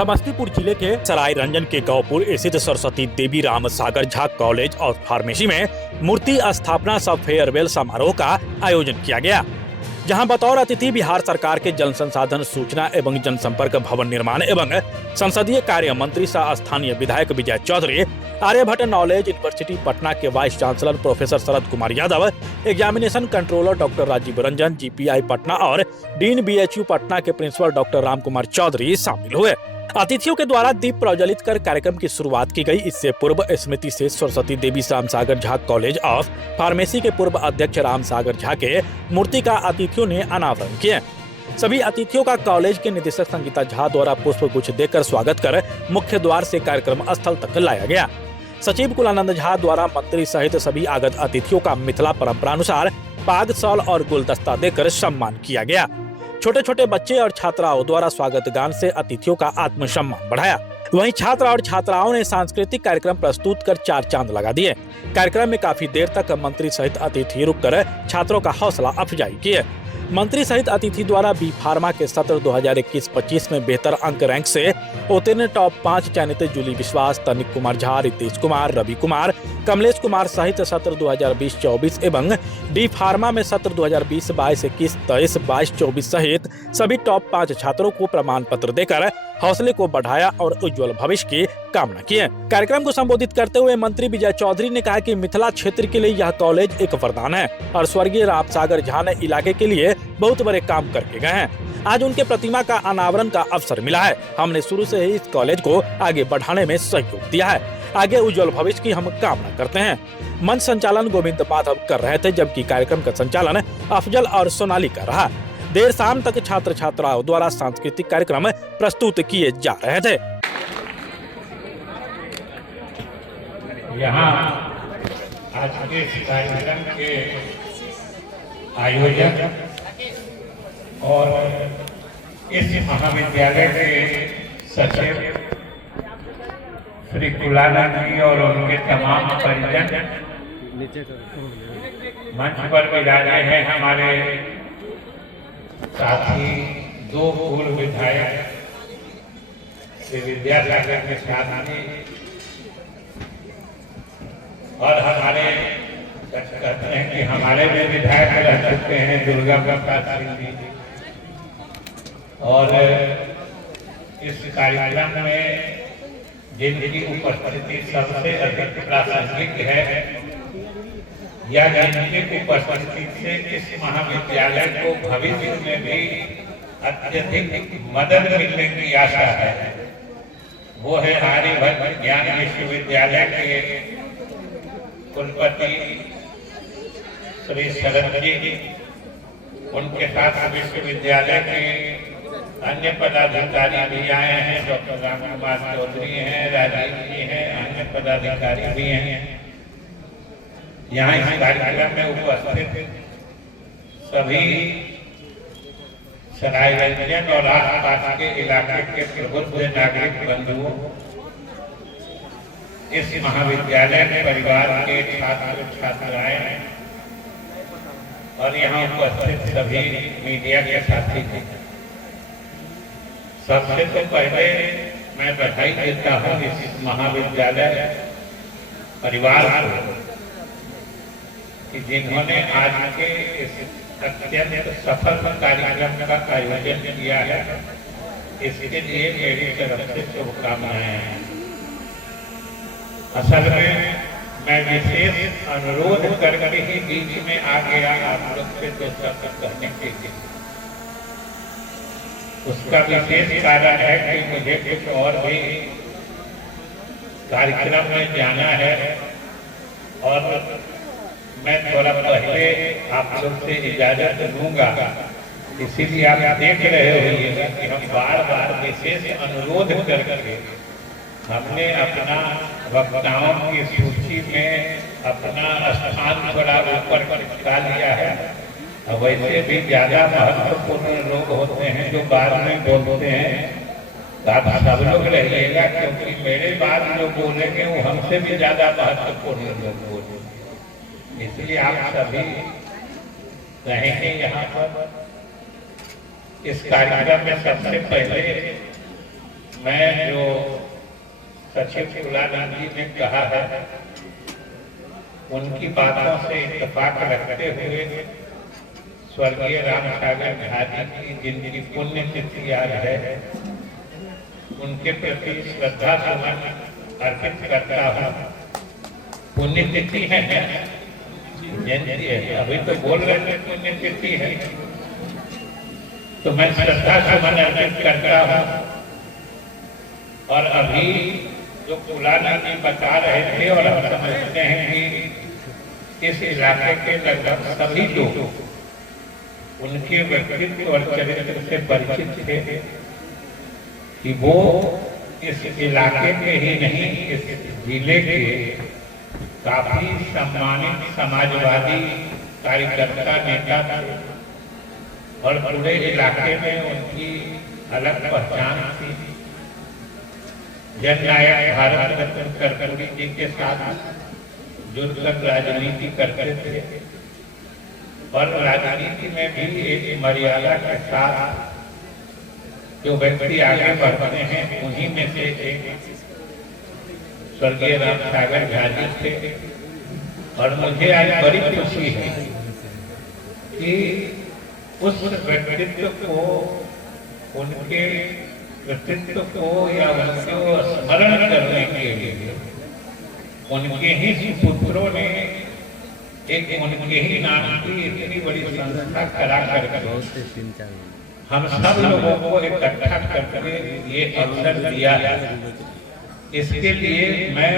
समस्तीपुर जिले के सराय रंजन के गौपुर स्थित सरस्वती देवी राम सागर झा कॉलेज और फार्मेसी में मूर्ति स्थापना सह फेयरवेल समारोह का आयोजन किया गया, जहां बतौर अतिथि बिहार सरकार के जल संसाधन, सूचना एवं जनसंपर्क, भवन निर्माण एवं संसदीय कार्य मंत्री सह स्थानीय विधायक विजय चौधरी, आर्यभट्ट नॉलेज यूनिवर्सिटी पटना के vice chancellor professor Sharad Kumar Yadav, examination controller doctor Rajiv Ranjan, GPI Patna और डीन बीएचयू पटना के प्रिंसिपल डॉक्टर राम कुमार चौधरी शामिल हुए। अतिथियों के द्वारा दीप प्रज्वलित कर कार्यक्रम की शुरुआत की गई। इससे पूर्व स्मृति से सरस्वती देवी Ram Sagar Jha college of pharmacy के पूर्व अध्यक्ष राम सागर झा के मूर्ति का अतिथियों ने अनावरण किया। सभी अतिथियों का कॉलेज के निदेशक संगीता झा द्वारा पुष्प गुच्छ देकर स्वागत कर मुख्य द्वार से कार्यक्रम स्थल तक लाया गया। सचिव कुलानंद झा द्वारा मंत्री सहित सभी आगत अतिथियों का मिथिला परंपरानुसार पाग, शॉल और गुलदस्ता देकर सम्मान किया गया। छोटे छोटे बच्चे और छात्राओं द्वारा स्वागत गान से अतिथियों का आत्मसम्मान बढ़ाया। वहीं छात्र और छात्राओं ने सांस्कृतिक कार्यक्रम प्रस्तुत कर चार चांद लगा दिए। कार्यक्रम में काफी देर तक मंत्री सहित अतिथि रुककर छात्रों का हौसला अफजाई किए। मंत्री सहित अतिथि द्वारा बी फार्मा के सत्र 2021-25 में बेहतर अंक रैंक से उत्तीर्ण टॉप 5 चयनित जूली विश्वास, तनिक कुमार झा, रितेश कुमार, रवि कुमार, कमलेश कुमार सहित सत्र 2020-24 एवं डी फार्मा में सत्र 2020-22, 21, 23, 22, 24 सहित सभी टॉप 5 छात्रों को प्रमाण पत्र देकर हौसले को बढ़ाया और उज्जवल भविष्य की कामना की। कार्यक्रम को संबोधित करते हुए मंत्री विजय चौधरी ने कहा कि मिथिला क्षेत्र के लिए यह कॉलेज एक वरदान है और स्वर्गीय राम सागर झा ने इलाके के लिए बहुत बड़े काम करके गए हैं। आज उनके प्रतिमा का अनावरण का अवसर मिला है। हमने शुरू से ही इस कॉलेज को आगे बढ़ाने में सहयोग दिया है। आगे उज्जवल भविष्य की हम कामना करते हैं। मंच संचालन गोविंद माधव कर रहे थे, जबकि कार्यक्रम का संचालन अफजल और सोनाली कर रहा। देर शाम तक छात्र छात्राओं द्वारा सांस्कृतिक कार्यक्रम प्रस्तुत किए जा रहे थे। यहाँ आज के कार्यक्रम के आयोजक और इस महाविद्यालय के सचिव श्री कुलानंद जी और उनके तमाम परिजन मंच पर विराजे हैं। हमारे साथी दो पूर्व विधायक श्री विद्यासागर के साथ और हमारे कहते हैं कि हमारे भी विधायक रह सकते हैं दुर्गा प्रसाद सिंह जी। और इस कार्यक्रम में जिनकी उपस्थिति सबसे अधिक प्रासंगिक है या जिनकी उपस्थिति से इस महाविद्यालय को भविष्य में भी अत्यधिक मदद मिलने की आशा है, वो है आर्यभट्ट ज्ञान विश्वविद्यालय के कुलपति श्री शरद जी। उनके साथ विश्वविद्यालय के अन्य पदाधिकारी भी आए हैं, डॉक्टर राम कुमार चौधरी हैं, राजीव जी हैं, अन्य पदाधिकारी भी हैं। यहाँ इस कार्यक्रम में उपस्थित सभी सराय रंजन और आसपास के इलाके के प्रबुद्ध नागरिक बंधुओं, इस महाविद्यालय में परिवार के छात्र छात्राएं और यहाँ उपस्थित सभी मीडिया के साथी हैं, सबसे तो पहले मैं बधाई देता हूँ इस महाविद्यालय परिवार को कि जिन्होंने आज के इस अत्यंत सफल कार्यक्रम का आयोजन किया है। इसके लिए मेरी तरफ से शुभकामनाएं हैं। असल में मैं विशेष अनुरोध करके ही बीच में आ गया आप लोग से दो शब्द कहने के लिए। उसका विशेष कारण है कि मुझे कुछ और भी कार्यक्रम में जाना है और मैं थोड़ा पहले आप लोग से इजाजत लूंगा। इसीलिए आप देख रहे होइएगा कि हम बार बार विशेष अनुरोध करके हमने अपना वक्ताओं की सूची में अपना स्थान थोड़ा ऊपर खिंचा लिया है। वैसे भी ज्यादा महत्वपूर्ण लोग होते हैं जो बाद में बोलते हैं। आप सब लोग रहिएगा, क्योंकि मेरे बाद जो बोलेंगे वो हमसे भी ज्यादा महत्वपूर्ण लोग बोलेंगे। इसलिए आप सभी रहेंगे यहाँ पर। इस कार्यक्रम में सबसे पहले मैं जो सचिव फूलानंद जी ने कहा है उनकी बातों से इत्तेफाक रखते हुए स्वर्गीय रामसागर घाटी की जिनकी पुण्य तिथि आज है उनके प्रति श्रद्धा सुमन अर्पित करता हूँ। पुण्य तिथि है जयंती है, अभी तो बोल रहे थे पुण्य तिथि है, तो मैं श्रद्धा सुमन अर्पित करता हूँ। और अभी जो फूलानंद जी बता रहे थे और हम समझते हैं कि इस इलाके के लगभग सभी लोग उनके व्यक्तित्व और चरित्र से परिचित थे कि वो इस इलाके के ही नहीं इस जिले के काफी सम्मानित समाजवादी कार्यकर्ता नेता थे और पूरे इलाके में उनकी अलग पहचान थी। जननायक भारत रत्न कर्पूरी जी के साथ जुड़कर राजनीति करते थे और राजनीति में भी एक मर्यादा के साथ जो व्यक्ति आगे बढ़ते हैं उन्हीं में से एक स्वर्गीय रामसागर घाटी थे। और मुझे आज बड़ी खुशी है कि उस व्यक्तित्व को उनके व्यक्तित्व को या उनको स्मरण करने के लिए उनके ही सुपुत्रों ने एक उनके ही नाम की इतनी बड़ी संस्था करा करके हम सब लोगों को इकट्ठा करके ये अवसर दिया है। इसके लिए मैं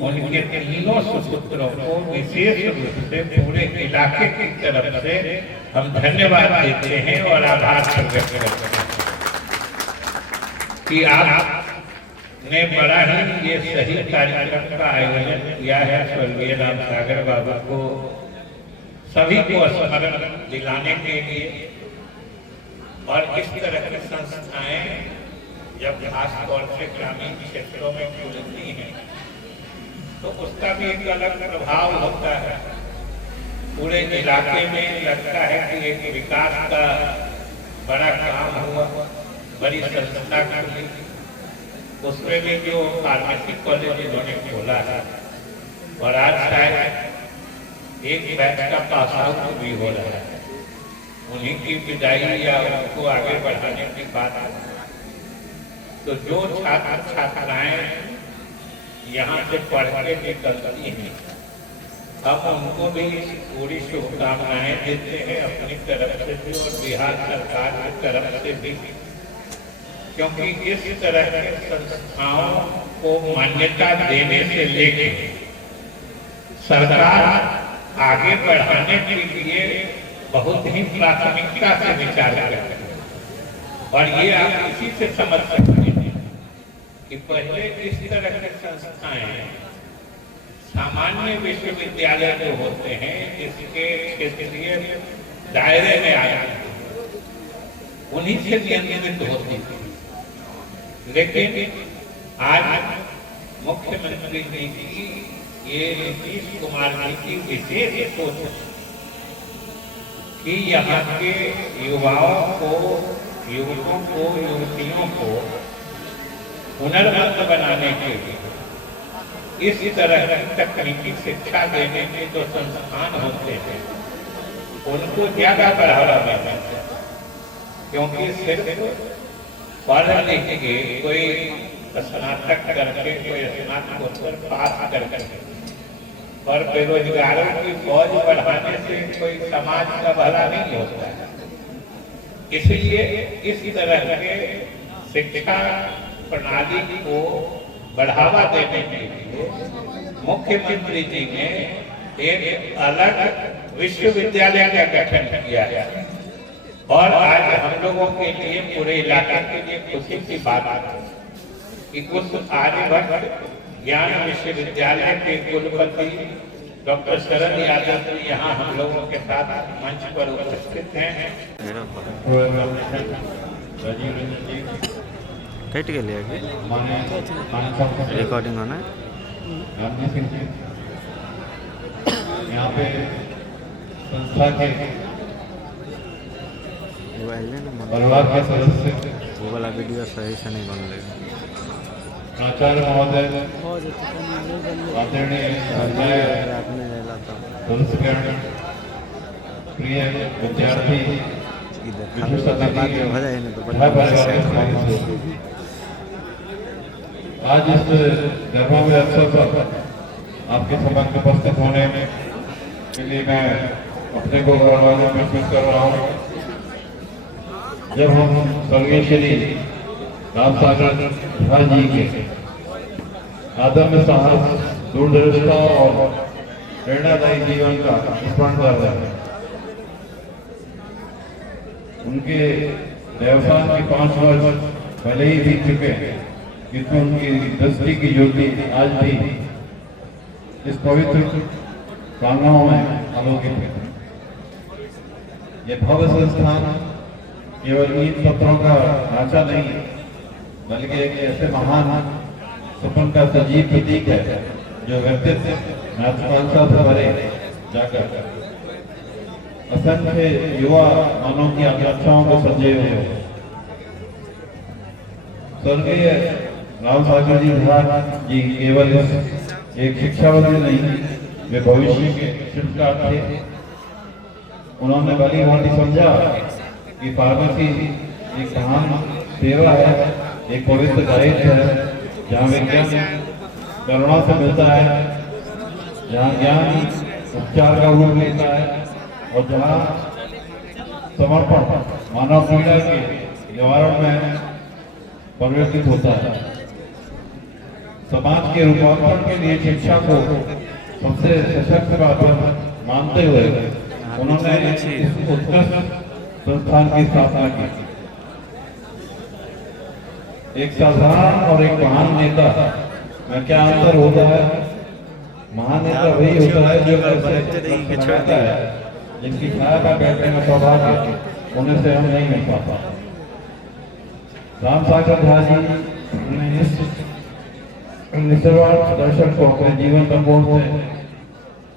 उनके तीनों सुपुत्रों को विशेष रूप से पूरे इलाके की तरफ से हम धन्यवाद देते हैं और आभार व्यक्त करते हैं कि आपने बड़ा ही ये सही कार्यक्रम का आयोजन किया है। स्वर्गीय रामसागर बाबा को सभी को स्मरण दिलाने के लिए और इस तरह की संस्थाएं जब खास तौर से ग्रामीण क्षेत्रों में खुलती हैं तो उसका भी एक अलग प्रभाव होता है। पूरे इलाके में लगता है कि एक विकास का बड़ा काम हुआ, बड़ी संस्था खुली। उसमें भी जो फार्मेसी कॉलेज इन्होंने खोला है और आज शायद एक बैच का पास आउट भी हो रहा है, उन्हीं की विदाई या उनको आगे बढ़ाने की बात है। तो जो छात्र छात्राएं यहाँ से पढ़ के निकलती हैं हम उनको भी पूरी शुभकामनाएं देते हैं अपनी तरफ से भी और बिहार सरकार की तरफ से भी, क्योंकि इस तरह के संस्थाओं को मान्यता देने से लेके सरकार आगे बढ़ाने के लिए बहुत ही प्राथमिकता से विचार करती है। और ये आप इसी से समझ सकते हैं कि पहले इस तरह के संस्थाएं सामान्य विश्वविद्यालय जो होते हैं जिसके क्षेत्रीय दायरे में आते हैं उन्हीं से नियंत्रित होती थी। लेकिन आज मुख्यमंत्री जी की ये नीतीश कुमार जी की विशेष सोच कि यहाँ के युवाओं को, युवकों को, युवतियों को हुनरमंद बनाने के लिए इस तरह की तकनीकी शिक्षा देने के जो संस्थान होते हैं उनको ज्यादा बढ़ावा मिलना चाहिए, क्योंकि सिर्फ पढ़ लिख के कोई स्नातक करके कोई स्नातकोत्तर पास करके और बेरोजगारों की फौज बढ़ाने से कोई समाज का भला नहीं होता है। इसलिए इस तरह के शिक्षा प्रणाली को बढ़ावा देने के लिए मुख्यमंत्री जी ने एक अलग विश्वविद्यालय का गठन किया है और आज हम लोगों के लिए, पूरे इलाके के लिए खुशी की बात है कि उस आर्यभट्ट ज्ञान विश्वविद्यालय के कुलपति डॉक्टर शरद यादव जी यहाँ हम लोगों के साथ मंच पर उपस्थित हैं। कैट के लिए रिकॉर्डिंग होना है। यहाँ पे संस्था के परिवार के सदस्य, वो वाला वीडियो सही से नहीं बन रहा प्राचार्य महोदय, आदरणीय रात में रहला तो सदस्यगण, प्रिय विद्यार्थी, इधर विशिष्ट बात अतिथि, हो जाए ना तो भाई परिवार के सदस्य, आज इस गर्भवती अवसर पर आपके समक्ष उपस्थित होने के लिए मैं अपने को गौरवान्वित महसूस कर रहा हूँ। जब हम स्वर्गीय श्री राम सागर झा जी के आदम्य साहस, दूरदर्शिता और प्रेरणादायी जीवन का स्मरण कर रहे हैं, उनके देवसान के 5 वर्ष पहले ही बीत चुके हैं, किंतु उनकी दृष्टि की ज्योति आज भी इस पवित्र प्रांगणों में अलौकिक है। ये भव्य संस्थान केवल इन पत्रों का ढांचा नहीं, बल्कि एक ऐसे महान सपन का सजीव प्रतीक है जो व्यक्तित्व महत्वाकांक्षा से भरे जाकर असंख्य युवा मानव की आकांक्षाओं को संजोए हुए हो। स्वर्गीय राम सागर झा जी केवल एक शिक्षाविद नहीं, वे भविष्य के शिल्पकार थे। उन्होंने भली भांति समझा कि फार्मेसी एक महान सेवा है, एक पवित्र दायित्व है, जहाँ विज्ञान करुणा से मिलता है, जहाँ ज्ञान उपचार का रूप लेता है और जहाँ समर्पण मानव पीड़ा के निवारण में परिवर्तित होता है। समाज के रूपांतरण के लिए शिक्षा को सबसे सशक्त माध्यम मानते हुए उन्होंने इस उत्कृष्ट संस्थान की स्थापना की। एक साधारण और एक महान नेता में क्या अंतर होता है? महान नेता वही होता है जो कहता है, जिनकी छाया का बैठने में सौभाग्य उन्हें से हम नहीं मिल पाता। राम सागर झा जी ने निसर्वार्थ दर्शन को अपने जीवन का मोड़ से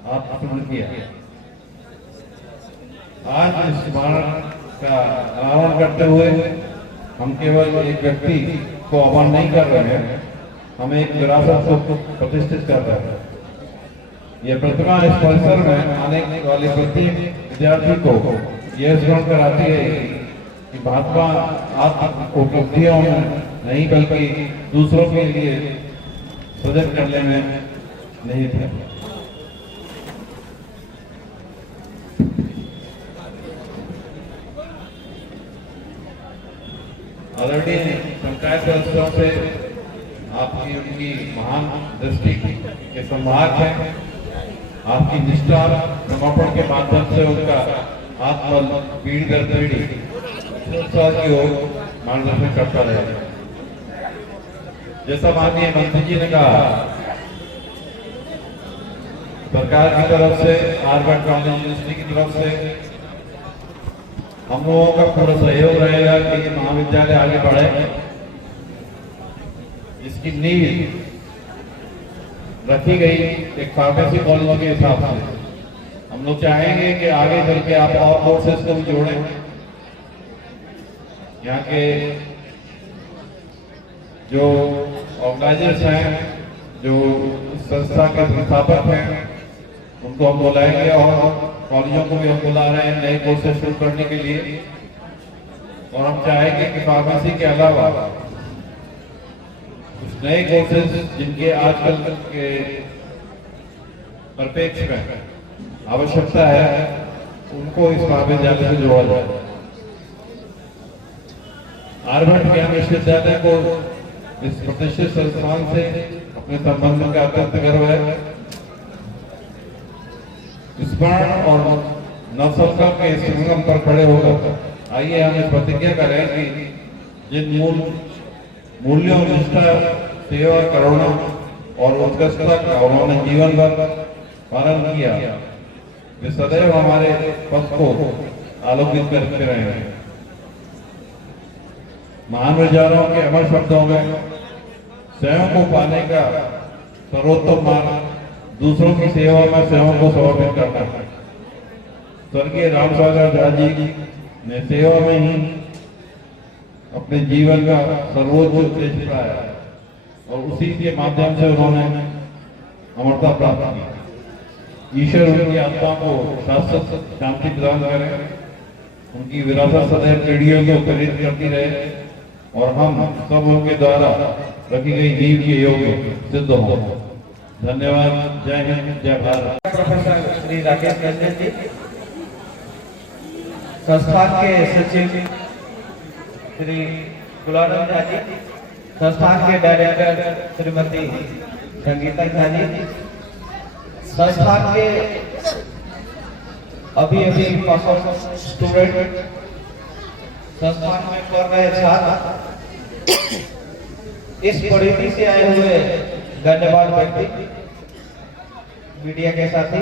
आत्मसात किया। आज इस स्मारक का अनावरण करते हुए हम केवल एक व्यक्ति को अपमान नहीं कर रहे हैं, हम एक विरासत को प्रतिष्ठित कर रहे हैं। यह प्रतिमा इस परिसर में आने वाले प्रत्येक विद्यार्थी को यह स्मरण कराती है कि महात्मा आत्म उपलब्धियों में नहीं बल्कि दूसरों के लिए सजग करने में नहीं थे। आदरणीय पंचायत सदस्यों से आपकी उनकी महान दृष्टि के संभाग है, आपकी निष्ठा समर्पण के माध्यम से उनका आत्मबल पीढ़ी दर पीढ़ी की ओर मार्गदर्शन करता रहेगा। जैसा माननीय मंत्री जी ने कहा, सरकार की तरफ से, हार्वर्ड कॉलेज यूनिवर्सिटी की तरफ से हम लोगों का पूरा सहयोग रहेगा कि ये महाविद्यालय आगे बढ़े। इसकी नींव रखी गई एक फार्मेसी कॉलेज के हिसाब से। हम लोग चाहेंगे कि आगे चल के आप और कोर्सेज को भी जोड़ें। यहाँ के जो ऑर्गेनाइजर्स हैं, जो संस्था के संस्थापक हैं, उनको हम बुलाएंगे और कॉलेजों को भी हम बुला रहे हैं नए कोर्सेज शुरू करने के लिए। और हम चाहेंगे कि फार्मेसी के अलावा कुछ नए कोर्सेज जिनके आजकल के परिप्रेक्ष्य में आवश्यकता है, उनको इस महाविद्यालय से जोड़ा जाए। हार्वर्ड ज्ञान विश्वविद्यालय को इस प्रतिष्ठित संस्थान से अपने संबंध का अत्यंत गर्व है। स्मरण और नवसंकल्प के संगम पर खड़े होकर आइए हम इस प्रतिज्ञा करें कि जिन मूल्यों, निष्ठा, सेवा, करुणा और उत्कृष्टता का उन्होंने जीवन भर पालन किया, वे सदैव हमारे पथ को आलोकित करते रहे। महान विचारों के अमर शब्दों में स्वयं को पाने का सर्वोत्तम मार्ग दूसरों की सेवा में स्वयं को समर्पित करना है। स्वर्गीय राम सागर झा जी ने सेवा में ही अपने जीवन का सर्वोच्च उद्देश्य पाया और उसी के माध्यम से उन्होंने अमरता प्राप्त की। ईश्वर उनकी आत्मा को शाश्वत शांति प्रदान करे, उनकी विरासत सदैव पीढ़ियों को प्रेरित करती रहे और हम सब उनके द्वारा रखी गई नींव के योग्य सिद्ध हो। धन्यवाद। जय हिंद, जय भारत। प्रोफेसर श्री राकेश रंजन जी, संस्थान के सचिव श्री गुलाम झा जी, संस्थान के डायरेक्टर श्रीमती संगीता झा जी, संस्थान के अभी पास आउट स्टूडेंट, संस्थान में पढ़ रहे छात्र, इस परिधि से आए हुए गण्यमान्य व्यक्ति, मीडिया के साथी,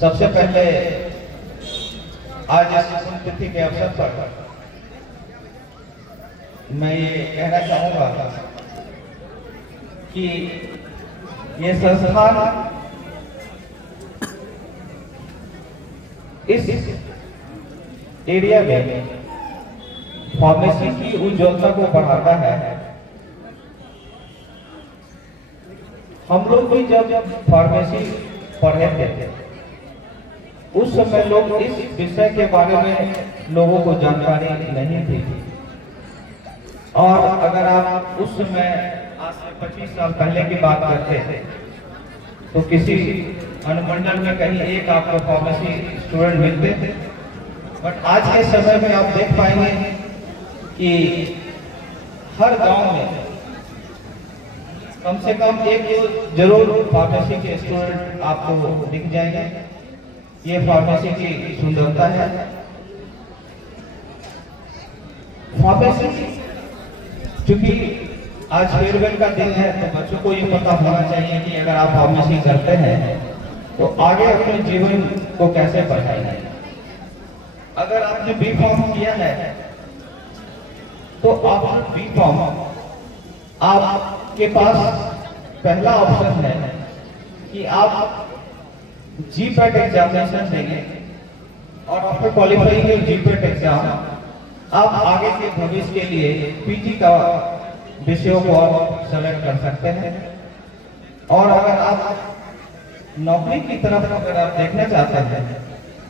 सबसे पहले आज इस पुण्यतिथि के अवसर पर मैं ये कहना चाहूंगा कि ये संस्थान इस एरिया में फार्मेसी की उज्ज्वलता को बढ़ाता है। हम लोग भी जब फार्मेसी पढ़े थे उस समय लोग इस विषय के बारे में लोगों को जानकारी नहीं थी, और अगर आप उस समय आज से 25 साल पहले की बात करते थे तो किसी अनुमंडल में कहीं एक आपको फार्मेसी स्टूडेंट मिलते थे, बट आज के समय में आप देख पाएंगे कि हर गांव में कम से कम एक जरूर फार्मेसी के स्टूडेंट आपको दिख जाएंगे। ये फार्मेसी की सुंदरता है। फार्मेसी क्योंकि आज फेयरवेल का दिन है तो बच्चों को ये पता होना चाहिए कि अगर आप फार्मेसी करते हैं तो आगे अपने जीवन को कैसे बढ़ाएंगे। अगर आपने बी फॉर्म किया है तो आप बी फॉर्म आपके पास पहला ऑप्शन है कि आप जीपैट एग्जामिनेशन देंगे और after qualifying your GPAT exam आप आगे के भविष्य के लिए पीजी का विषयों को सेलेक्ट कर सकते हैं। और अगर आप नौकरी की तरफ अगर आप देखना चाहते हैं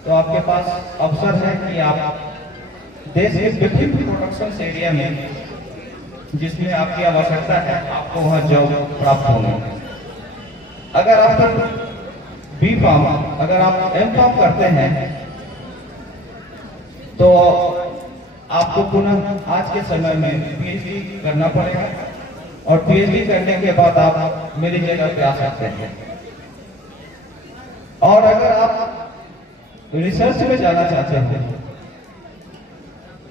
तो आपके पास अवसर है कि आप देश के विभिन्न प्रोडक्शन एरिया में जिसमें आपकी आवश्यकता है आपको वहाँ जॉब प्राप्त होगी। अगर आप बी फॉर्म अगर आप एम फॉर्म करते हैं तो आपको पुनः आज के समय में पीएचडी करना पड़ेगा और पीएचडी करने के बाद आप मेरी जगह पे आ सकते हैं। और अगर आप रिसर्च में जाना चाहते हैं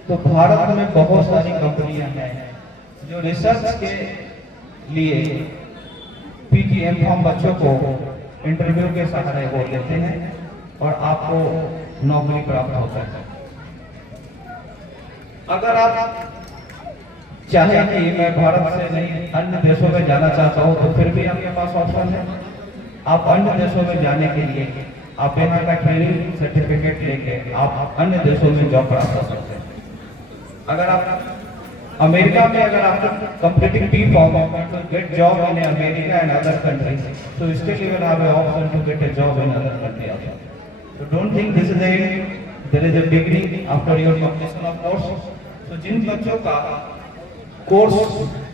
तो भारत में बहुत सारी कंपनियां हैं जो रिसर्च के लिए पीजी एम फॉर्म बच्चों को इंटरव्यू के सहारे वो लेते हैं और आपको नौकरी प्राप्त होता है। अगर आप चाहें कि मैं भारत से नहीं अन्य देशों में जाना चाहता हूं तो फिर भी आपके पास ऑप्शन है। आप अन्य देशों में जाने के लिए आप यहाँ का ट्रेनिंग सर्टिफिकेट लेके आप अन्य देशों में जॉब प्राप्त कर सकते हैं। अगर आप अमेरिका में अगर आप completing B Pharm to get job in America and other countries, so still you will have an option to get a job in other country also. So don't think this is the end. There is a beginning after your completion of course. So जिन बच्चों का course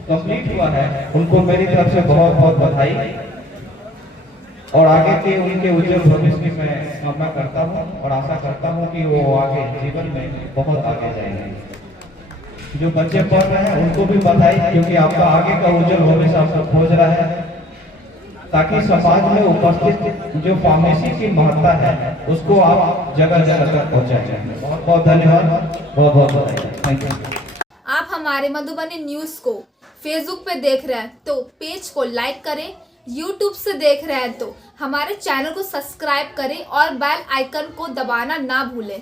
complete हुआ है उनको मेरी तरफ से बहुत बहुत बधाई और आगे के उनके उज्जवल भविष्य की मैं कामना करता हूँ और आशा करता हूँ कि वो आगे जीवन में बहुत आगे जाएंगे। जो बच्चे पढ़ रहे हैं उनको भी बधाई क्योंकि आपका आगे का उज्जवल भविष्य आपको खोज रहा है ताकि समाज में उपस्थित जो फार्मेसी की महत्ता है उसको आप जगह जगह तक पहुंचाएं। बहुत बहुत धन्यवाद, बहुत बहुत बधाई। Thank you. आप हमारे मधुबनी न्यूज को फेसबुक पे देख रहे हैं तो पेज को लाइक करें, यूट्यूब से देख रहे हैं तो हमारे चैनल को सब्सक्राइब करें और बेल आइकन को दबाना ना भूलें।